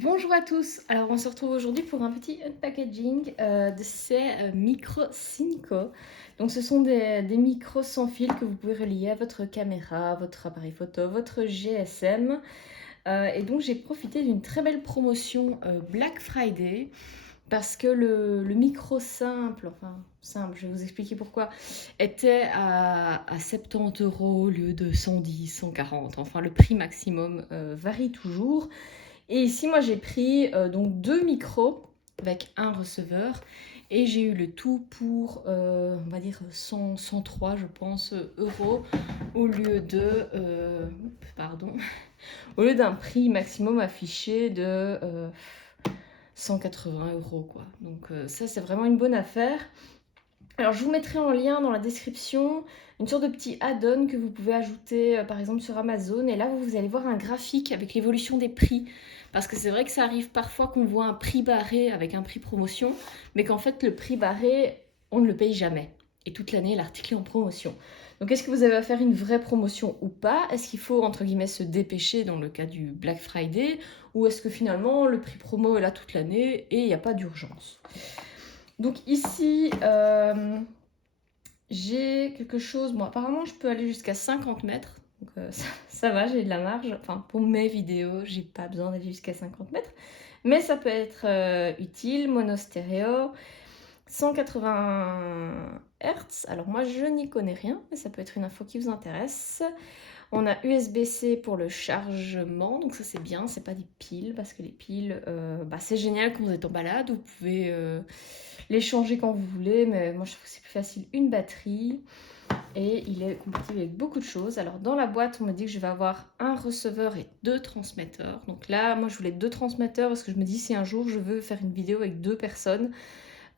Bonjour à tous, alors on se retrouve aujourd'hui pour un petit unpackaging de ces micros Cinco. Donc ce sont des micros sans fil que vous pouvez relier à votre caméra, votre appareil photo, votre GSM. Et donc j'ai profité d'une très belle promotion Black Friday parce que le micro simple, je vais vous expliquer pourquoi, était à 70 euros au lieu de 110, 140. Enfin le prix maximum varie toujours. Et ici, moi, j'ai pris donc deux micros avec un receveur et j'ai eu le tout pour, on va dire, 100, 103, je pense, euros au lieu pardon, au lieu d'un prix maximum affiché de 180 euros, quoi. Donc ça, c'est vraiment une bonne affaire. Alors, je vous mettrai en lien dans la description une sorte de petit add-on que vous pouvez ajouter par exemple sur Amazon. Et là, vous allez voir un graphique avec l'évolution des prix. Parce que c'est vrai que ça arrive parfois qu'on voit un prix barré avec un prix promotion, mais qu'en fait, le prix barré, on ne le paye jamais. Et toute l'année, l'article est en promotion. Donc, est-ce que vous avez à faire une vraie promotion ou pas? Est-ce qu'il faut, entre guillemets, se dépêcher dans le cas du Black Friday? Ou est-ce que finalement, le prix promo est là toute l'année et il n'y a pas d'urgence? Donc ici, j'ai quelque chose. Bon, apparemment, je peux aller jusqu'à 50 mètres. Donc ça va, j'ai de la marge. Enfin, pour mes vidéos, j'ai pas besoin d'aller jusqu'à 50 mètres. Mais ça peut être utile. Monostéréo, 180 Hz. Alors moi, je n'y connais rien, mais ça peut être une info qui vous intéresse. On a USB-C pour le chargement, donc ça c'est bien, c'est pas des piles, parce que les piles, c'est génial quand vous êtes en balade, vous pouvez les changer quand vous voulez, mais moi je trouve que c'est plus facile une batterie, et il est compatible avec beaucoup de choses. Alors dans la boîte, on me dit que je vais avoir un receveur et deux transmetteurs, donc là, moi je voulais deux transmetteurs, parce que je me dis si un jour je veux faire une vidéo avec deux personnes,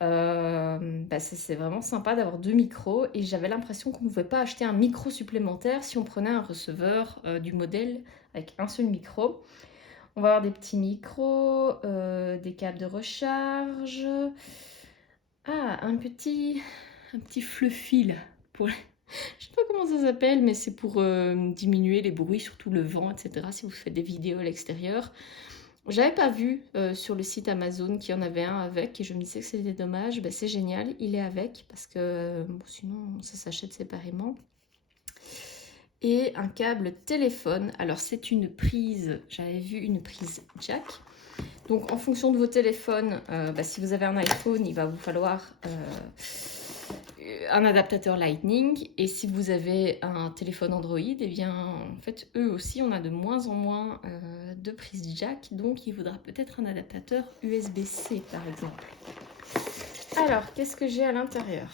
c'est vraiment sympa d'avoir deux micros et j'avais l'impression qu'on ne pouvait pas acheter un micro supplémentaire si on prenait un receveur du modèle avec un seul micro. On va avoir des petits micros, des câbles de recharge. Ah, un petit fluffy là. Pour... Je sais pas comment ça s'appelle, mais c'est pour diminuer les bruits, surtout le vent, etc. Si vous faites des vidéos à l'extérieur. J'avais pas vu sur le site Amazon qu'il y en avait un avec et je me disais que c'était dommage. C'est génial, il est avec parce que sinon ça s'achète séparément. Et un câble téléphone. Alors c'est une prise, j'avais vu une prise jack. Donc en fonction de vos téléphones, si vous avez un iPhone, il va vous falloir un adaptateur Lightning. Et si vous avez un téléphone Android, eh bien en fait eux aussi on a de moins en moins de prises jack. Donc il faudra peut-être un adaptateur USB-C par exemple. Alors qu'est-ce que j'ai à l'intérieur?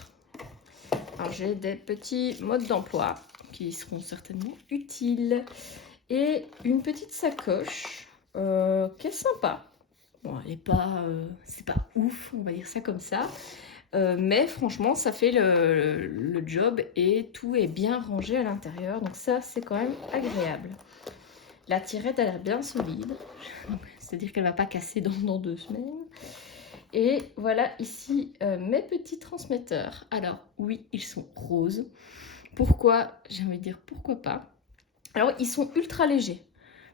Alors j'ai des petits modes d'emploi qui seront certainement utiles. Et une petite sacoche qui est sympa. Bon, elle est pas, c'est pas ouf, on va dire ça comme ça. Mais franchement, ça fait le job et tout est bien rangé à l'intérieur. Donc ça, c'est quand même agréable. La tirette, elle est bien solide. C'est-à-dire qu'elle ne va pas casser dans 2 semaines. Et voilà ici mes petits transmetteurs. Alors oui, ils sont roses. Pourquoi? J'ai envie de dire pourquoi pas. Alors ils sont ultra légers.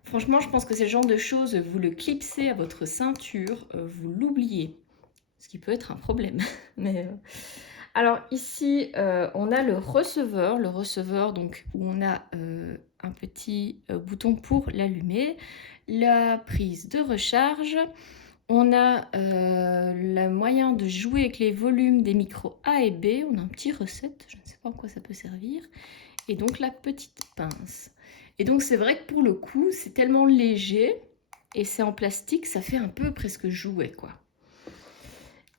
Franchement, je pense que c'est le genre de choses, vous le clipsez à votre ceinture, vous l'oubliez. Ce qui peut être un problème. Mais, alors ici, on a le receveur donc, où on a un petit bouton pour l'allumer, la prise de recharge, on a le moyen de jouer avec les volumes des micros A et B, on a un petit reset, je ne sais pas en quoi ça peut servir, et donc la petite pince. Et donc c'est vrai que pour le coup, c'est tellement léger et c'est en plastique, ça fait un peu presque jouet quoi.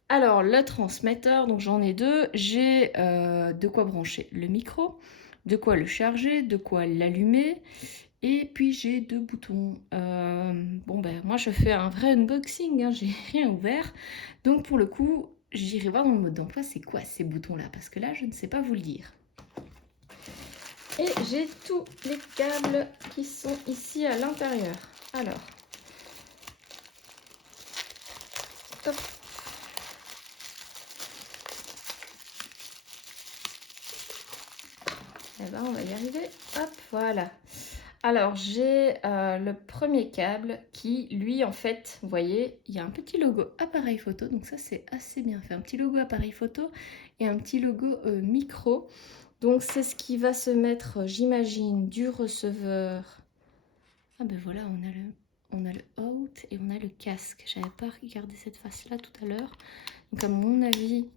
Alors le transmetteur, donc j'en ai deux, j'ai de quoi brancher le micro, de quoi le charger, de quoi l'allumer, et puis j'ai deux boutons. Moi je fais un vrai unboxing, hein, j'ai rien ouvert, donc pour le coup j'irai voir dans le mode d'emploi c'est quoi ces boutons là, parce que là je ne sais pas vous le dire. Et j'ai tous les câbles qui sont ici à l'intérieur. Alors, hop. Eh ben, on va y arriver. Hop, voilà. Alors, j'ai le premier câble qui, lui, en fait, vous voyez, il y a un petit logo appareil photo. Donc ça, c'est assez bien fait. Un petit logo appareil photo et un petit logo micro. Donc c'est ce qui va se mettre, j'imagine, du receveur. Ah ben voilà, on a le out et on a le casque. J'avais pas regardé cette face-là tout à l'heure. Donc à mon avis,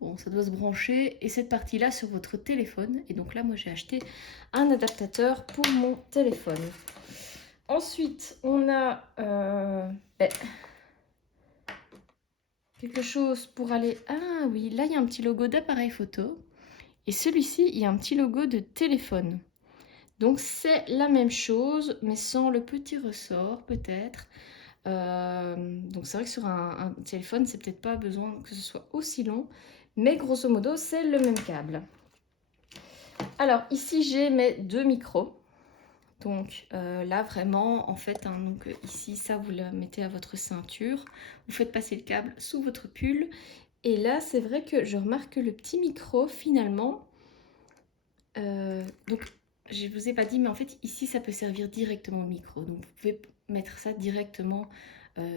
bon, ça doit se brancher. Et cette partie-là sur votre téléphone. Et donc là, moi, j'ai acheté un adaptateur pour mon téléphone. Ensuite, on a quelque chose pour aller... Ah oui, là, il y a un petit logo d'appareil photo. Et celui-ci, il y a un petit logo de téléphone. Donc c'est la même chose, mais sans le petit ressort peut-être. Donc c'est vrai que sur un téléphone, c'est peut-être pas besoin que ce soit aussi long, mais grosso modo, c'est le même câble. Alors ici, j'ai mes deux micros. Donc là, vraiment, en fait, hein, donc, ici, ça, vous le mettez à votre ceinture. Vous faites passer le câble sous votre pull. Et là, c'est vrai que je remarque que le petit micro, finalement... donc, je ne vous ai pas dit, mais en fait, ici, ça peut servir directement au micro. Donc, vous pouvez mettre ça directement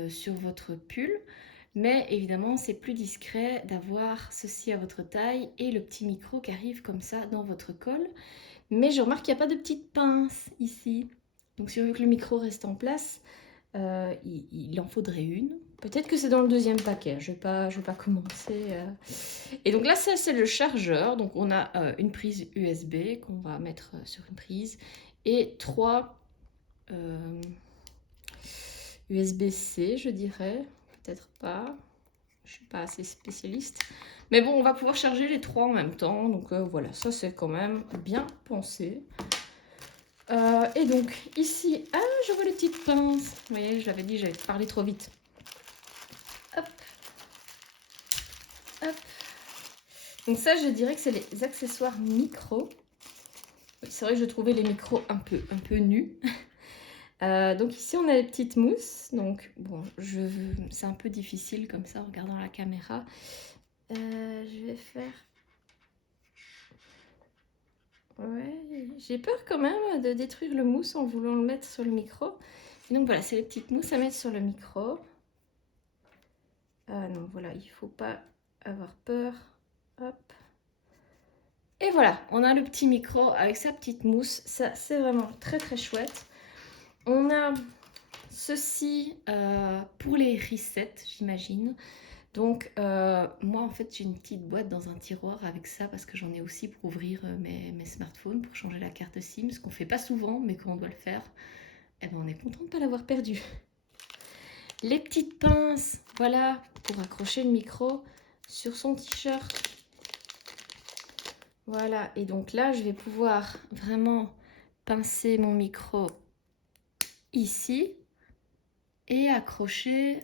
sur votre pull. Mais évidemment, c'est plus discret d'avoir ceci à votre taille et le petit micro qui arrive comme ça dans votre col. Mais je remarque qu'il n'y a pas de petite pince ici. Donc, si on veut que le micro reste en place, il en faudrait une. Peut-être que c'est dans le deuxième paquet, je vais pas commencer. Et donc là, ça c'est le chargeur. Donc on a une prise USB qu'on va mettre sur une prise et 3 USB-C, je dirais. Peut-être pas, je suis pas assez spécialiste. Mais bon, on va pouvoir charger les 3 en même temps. Donc voilà, ça c'est quand même bien pensé. Et donc ici, ah, je vois les petites pinces. Vous voyez, je l'avais dit, j'avais parlé trop vite. Hop. Hop. Donc ça, je dirais que c'est les accessoires micro. C'est vrai que je trouvais les micros un peu nus. Donc ici, on a les petites mousses. Donc bon, c'est un peu difficile comme ça en regardant la caméra. Je vais faire... Ouais, j'ai peur quand même de détruire le mousse en voulant le mettre sur le micro. Et donc voilà, c'est les petites mousses à mettre sur le micro. Non, voilà, il ne faut pas avoir peur. Hop. Et voilà, on a le petit micro avec sa petite mousse. Ça, c'est vraiment très très chouette. On a ceci pour les resets, j'imagine. Donc, moi, en fait, j'ai une petite boîte dans un tiroir avec ça parce que j'en ai aussi pour ouvrir mes smartphones, pour changer la carte SIM, ce qu'on ne fait pas souvent, mais quand on doit le faire, eh ben, on est content de ne pas l'avoir perdu. Les petites pinces, voilà, pour accrocher le micro sur son t-shirt. Voilà, et donc là, je vais pouvoir vraiment pincer mon micro ici et accrocher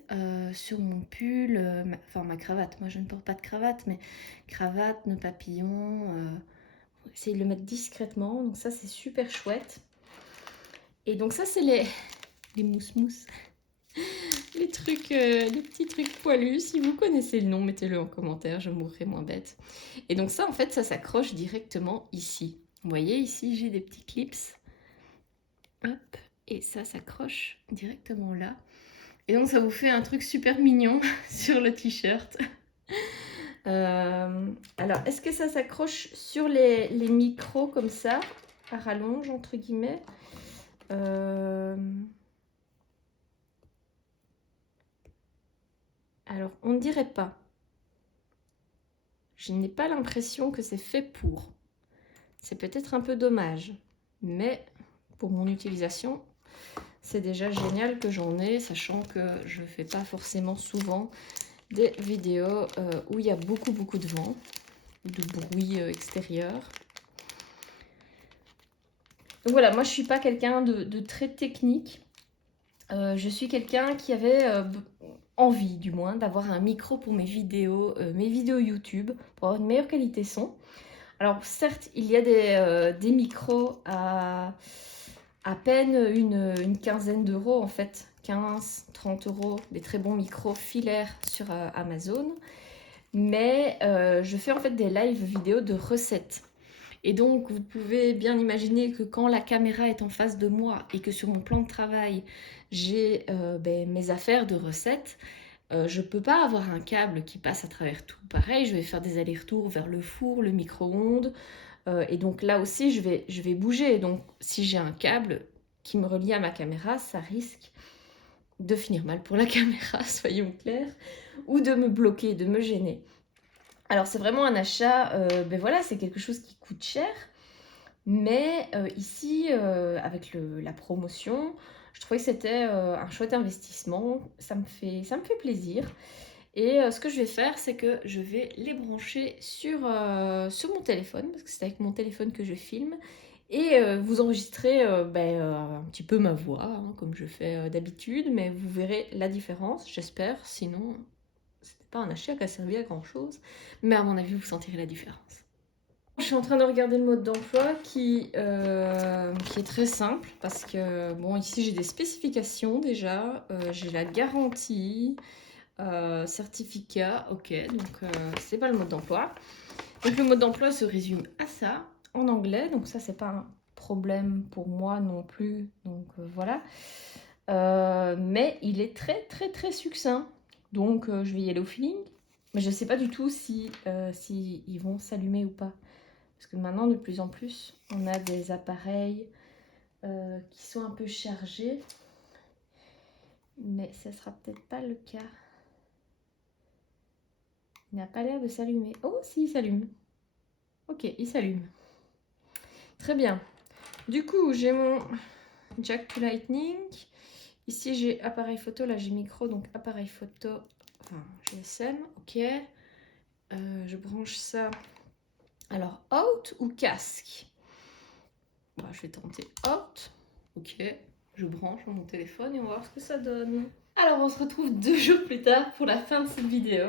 sur mon pull, enfin ma cravate. Moi, je ne porte pas de cravate, mais cravate, nœud papillon. Essayer de le mettre discrètement, donc ça, c'est super chouette. Et donc ça, c'est les mousse-mousse. Les trucs, les petits trucs poilus. Si vous connaissez le nom, mettez-le en commentaire, je mourrai moins bête. Et donc ça, en fait, ça s'accroche directement ici. Vous voyez, ici, j'ai des petits clips. Hop, et ça s'accroche directement là. Et donc, ça vous fait un truc super mignon sur le t-shirt. Alors, est-ce que ça s'accroche sur les micros comme ça, à rallonge, entre guillemets Alors, on ne dirait pas. Je n'ai pas l'impression que c'est fait pour. C'est peut-être un peu dommage, mais pour mon utilisation, c'est déjà génial que j'en ai, sachant que je ne fais pas forcément souvent des vidéos où il y a beaucoup de vent, de bruit extérieur. Donc voilà, moi je suis pas quelqu'un de très technique. Je suis quelqu'un qui avait envie, du moins, d'avoir un micro pour mes vidéos YouTube, pour avoir une meilleure qualité son. Alors certes, il y a des micros à peine une quinzaine d'euros en fait, 15, 30 euros, des très bons micros filaires sur Amazon. Mais je fais en fait des live vidéos de recettes. Et donc, vous pouvez bien imaginer que quand la caméra est en face de moi et que sur mon plan de travail, j'ai mes affaires de recettes, je peux pas avoir un câble qui passe à travers tout. Pareil, je vais faire des allers-retours vers le four, le micro-ondes. Et donc là aussi, je vais bouger. Donc si j'ai un câble qui me relie à ma caméra, ça risque de finir mal pour la caméra, soyons clairs, ou de me bloquer, de me gêner. Alors c'est vraiment un achat, voilà, c'est quelque chose qui coûte cher. Mais ici, avec la promotion, je trouvais que c'était un chouette investissement. Ça me fait plaisir. Et ce que je vais faire, c'est que je vais les brancher sur mon téléphone, parce que c'est avec mon téléphone que je filme. Et vous enregistrez un petit peu ma voix, hein, comme je fais d'habitude, mais vous verrez la différence, j'espère. Sinon, c'était pas un achat qui a servi à grand chose. Mais à mon avis, vous sentirez la différence. Je suis en train de regarder le mode d'emploi qui est très simple parce que, bon, ici j'ai des spécifications déjà, j'ai la garantie, certificat, ok, donc c'est pas le mode d'emploi. Donc le mode d'emploi se résume à ça, en anglais, donc ça c'est pas un problème pour moi non plus, donc voilà. Mais il est très très très succinct, donc je vais y aller au feeling. Mais je sais pas du tout si ils vont s'allumer ou pas. Parce que maintenant, de plus en plus, on a des appareils qui sont un peu chargés. Mais ça sera peut-être pas le cas. Il n'a pas l'air de s'allumer. Oh, si, il s'allume. Ok, il s'allume. Très bien. Du coup, j'ai mon jack to lightning. Ici, j'ai appareil photo. Là, j'ai micro, donc appareil photo. Enfin, GSM. Ok. Je branche ça. Alors, out ou casque? Bon, je vais tenter out. Ok. Je branche mon téléphone et on va voir ce que ça donne. Alors on se retrouve 2 jours plus tard pour la fin de cette vidéo.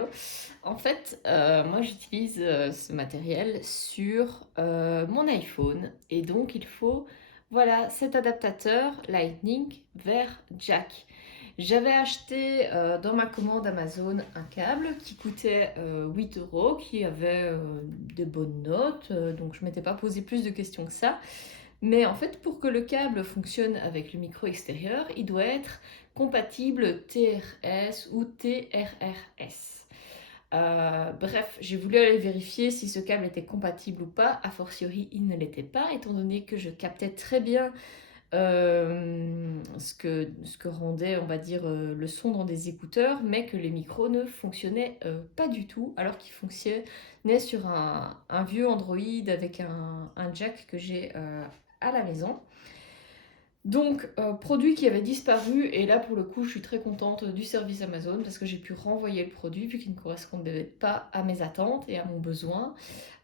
En fait, moi j'utilise ce matériel sur mon iPhone et donc il faut, voilà, cet adaptateur Lightning vers jack. J'avais acheté dans ma commande Amazon un câble qui coûtait 8 €, qui avait de bonnes notes, donc je ne m'étais pas posé plus de questions que ça. Mais en fait, pour que le câble fonctionne avec le micro extérieur, il doit être compatible TRS ou TRRS. Bref, j'ai voulu aller vérifier si ce câble était compatible ou pas. A fortiori, il ne l'était pas, étant donné que je captais très bien ce que rendait, on va dire, le son dans des écouteurs, mais que les micros ne fonctionnaient pas du tout, alors qu'ils fonctionnaient sur un vieux Android avec un jack que j'ai à la maison. Donc, produit qui avait disparu, et là pour le coup je suis très contente du service Amazon parce que j'ai pu renvoyer le produit vu qu'il ne correspondait pas à mes attentes et à mon besoin.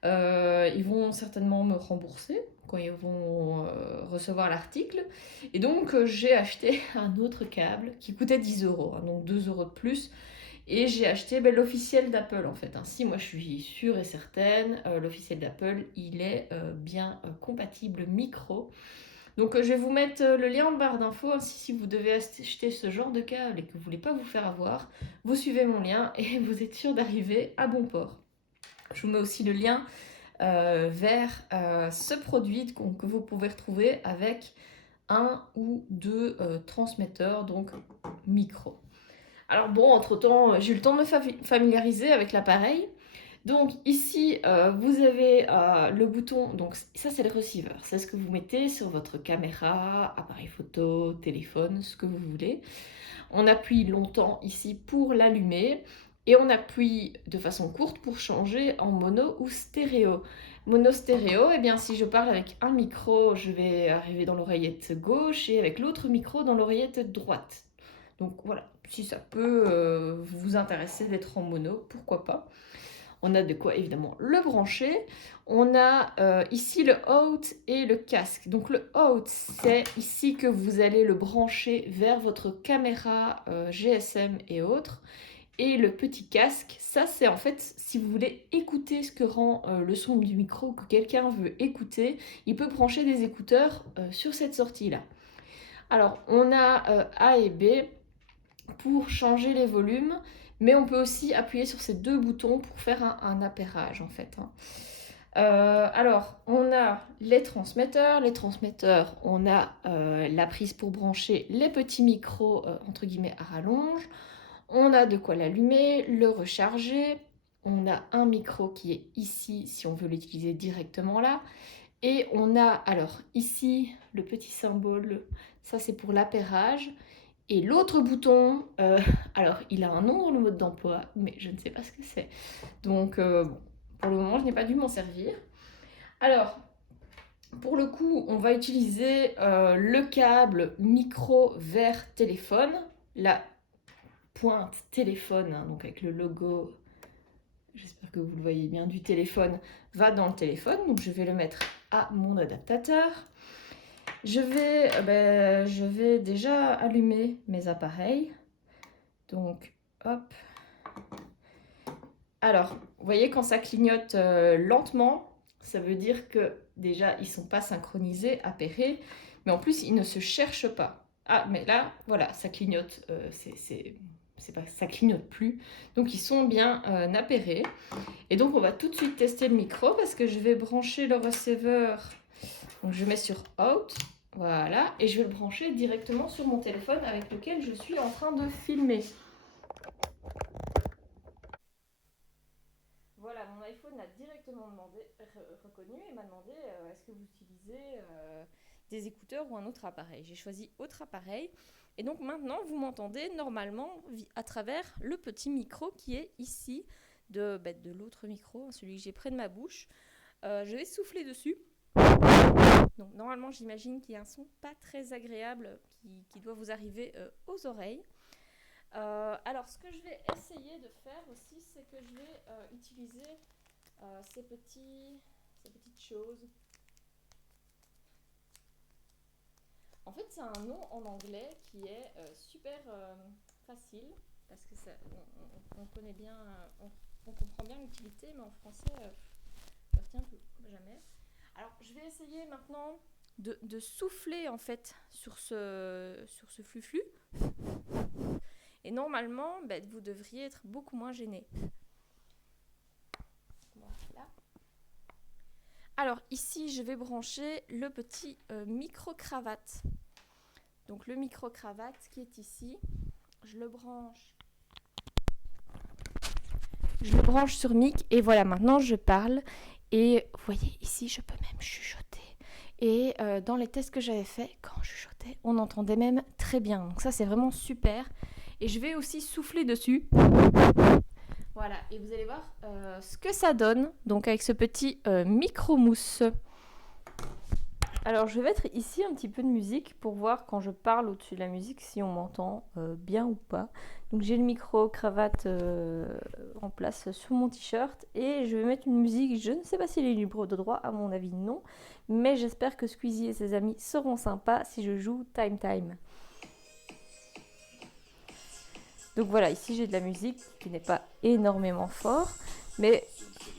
Ils vont certainement me rembourser quand ils vont recevoir l'article. Et donc j'ai acheté un autre câble qui coûtait 10 €, hein, donc 2 € de plus. Et j'ai acheté l'officiel d'Apple en fait. Ainsi, moi je suis sûre et certaine, l'officiel d'Apple, il est bien compatible micro. Donc je vais vous mettre le lien en barre d'infos, ainsi si vous devez acheter ce genre de câble et que vous ne voulez pas vous faire avoir, vous suivez mon lien et vous êtes sûr d'arriver à bon port. Je vous mets aussi le lien vers ce produit que vous pouvez retrouver avec un ou deux transmetteurs, donc micro. Alors bon, entre-temps, j'ai eu le temps de me familiariser avec l'appareil. Donc ici, vous avez le bouton, donc ça c'est le receiver, c'est ce que vous mettez sur votre caméra, appareil photo, téléphone, ce que vous voulez. On appuie longtemps ici pour l'allumer et on appuie de façon courte pour changer en mono ou stéréo. Mono stéréo, eh bien si je parle avec un micro, je vais arriver dans l'oreillette gauche et avec l'autre micro dans l'oreillette droite. Donc voilà, si ça peut vous intéresser d'être en mono, pourquoi pas. On a de quoi évidemment le brancher. On a ici le out et le casque. Donc le out, c'est ici que vous allez le brancher vers votre caméra GSM et autres. Et le petit casque, ça c'est en fait si vous voulez écouter ce que rend le son du micro, que quelqu'un veut écouter, il peut brancher des écouteurs sur cette sortie-là. Alors on a A et B pour changer les volumes, mais on peut aussi appuyer sur ces deux boutons pour faire un appairage en fait. Alors, on a les transmetteurs. Les transmetteurs, on a la prise pour brancher les petits micros, entre guillemets, à rallonge. On a de quoi l'allumer, le recharger. On a un micro qui est ici, si on veut l'utiliser directement là. Et on a, alors ici, le petit symbole, ça c'est pour l'appairage. Et l'autre bouton, alors il a un nom dans le mode d'emploi, mais je ne sais pas ce que c'est. Donc, bon, pour le moment, je n'ai pas dû m'en servir. Alors, pour le coup, on va utiliser le câble micro vers téléphone, la pointe téléphone, hein, donc avec le logo, j'espère que vous le voyez bien, du téléphone, va dans le téléphone. Donc je vais le mettre à mon adaptateur. Je vais déjà allumer mes appareils. Donc, hop. Alors, vous voyez quand ça clignote lentement, ça veut dire que déjà, ils ne sont pas synchronisés, appairés, mais en plus, ils ne se cherchent pas. Ah, mais là, voilà, ça clignote, ça clignote plus. Donc, ils sont bien appairés. Et donc, on va tout de suite tester le micro parce que je vais brancher le receveur. Donc, je mets sur Out, voilà, et je vais le brancher directement sur mon téléphone avec lequel je suis en train de filmer. Voilà, mon iPhone a directement reconnu et m'a demandé est-ce que vous utilisez des écouteurs ou un autre appareil. J'ai choisi autre appareil et donc maintenant vous m'entendez normalement à travers le petit micro qui est ici de l'autre micro, celui que j'ai près de ma bouche. Je vais souffler dessus. Donc normalement j'imagine qu'il y a un son pas très agréable qui doit vous arriver aux oreilles. Alors, ce que je vais essayer de faire aussi, c'est que je vais utiliser ces petites choses. En fait, c'est un nom en anglais qui est super facile parce que on connaît bien, on comprend bien l'utilité, mais en français, je ne retiens jamais. Alors, je vais essayer maintenant de souffler en fait sur ce flux. Et normalement, vous devriez être beaucoup moins gêné. Voilà. Alors ici, je vais brancher le petit micro-cravate. Donc le micro-cravate qui est ici, je le branche sur mic et voilà, maintenant je parle. Et vous voyez, ici, je peux même chuchoter. Et dans les tests que j'avais fait, quand je chuchotais, on entendait même très bien. Donc ça, c'est vraiment super. Et je vais aussi souffler dessus. Voilà, et vous allez voir ce que ça donne, donc avec ce petit micro-mousse. Alors, je vais mettre ici un petit peu de musique pour voir quand je parle au-dessus de la musique si on m'entend bien ou pas. Donc, j'ai le micro-cravate en place sur mon t-shirt et je vais mettre une musique. Je ne sais pas s'il est libre de droit, à mon avis non, mais j'espère que Squeezie et ses amis seront sympas si je joue Time Time. Donc voilà, ici j'ai de la musique qui n'est pas énormément fort, mais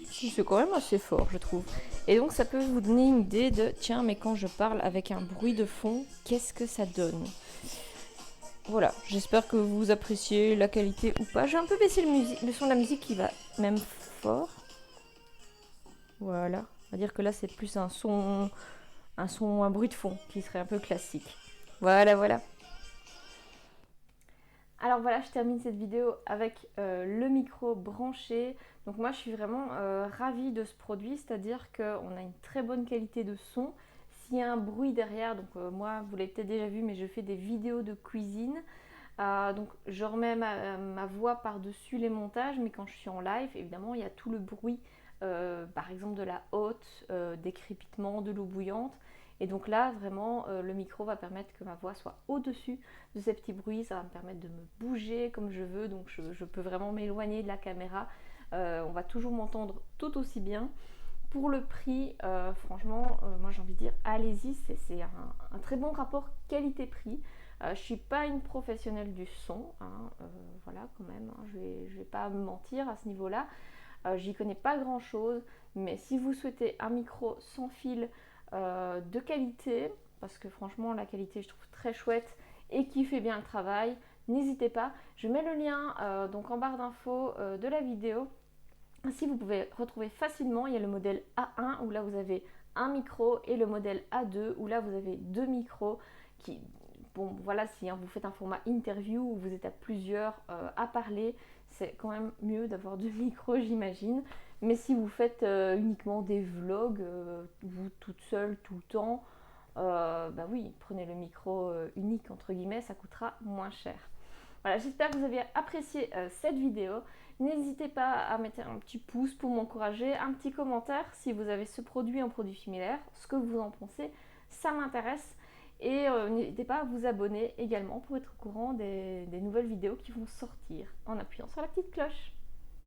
c'est quand même assez fort, je trouve. Et donc ça peut vous donner une idée de, tiens, mais quand je parle avec un bruit de fond, qu'est-ce que ça donne? Voilà, j'espère que vous appréciez la qualité ou pas. J'ai un peu baissé le son de la musique qui va même fort. Voilà, on va dire que là c'est plus un bruit de fond qui serait un peu classique. Voilà. Alors voilà, je termine cette vidéo avec le micro branché. Donc moi je suis vraiment ravie de ce produit, c'est-à-dire qu'on a une très bonne qualité de son. S'il y a un bruit derrière, donc moi vous l'avez peut-être déjà vu, mais je fais des vidéos de cuisine. Donc je remets ma voix par-dessus les montages, mais quand je suis en live, évidemment il y a tout le bruit, par exemple de la hotte, des crépitements, de l'eau bouillante. Et donc là, vraiment, le micro va permettre que ma voix soit au-dessus de ces petits bruits. Ça va me permettre de me bouger comme je veux. Donc je peux vraiment m'éloigner de la caméra. On va toujours m'entendre tout aussi bien. Pour le prix, franchement, moi j'ai envie de dire, allez-y. C'est un très bon rapport qualité-prix. Je ne suis pas une professionnelle du son. Hein, voilà, quand même. Hein, je ne vais pas me mentir à ce niveau-là. J'y connais pas grand-chose. Mais si vous souhaitez un micro sans fil, de qualité, parce que franchement la qualité je trouve très chouette et qui fait bien le travail, n'hésitez pas. Je mets le lien donc en barre d'infos de la vidéo Ainsi, vous pouvez retrouver facilement, il y a le modèle A1 où là vous avez un micro et le modèle A2 où là vous avez deux micros qui, bon voilà, si vous faites un format interview où vous êtes à plusieurs à parler, c'est quand même mieux d'avoir deux micros, j'imagine. Mais si vous faites uniquement des vlogs, vous toute seule tout le temps, bah oui, prenez le micro unique entre guillemets, ça coûtera moins cher. Voilà, j'espère que vous avez apprécié cette vidéo. N'hésitez pas à mettre un petit pouce pour m'encourager, un petit commentaire si vous avez ce produit en produit similaire, ce que vous en pensez, ça m'intéresse. Et n'hésitez pas à vous abonner également pour être au courant des nouvelles vidéos qui vont sortir en appuyant sur la petite cloche.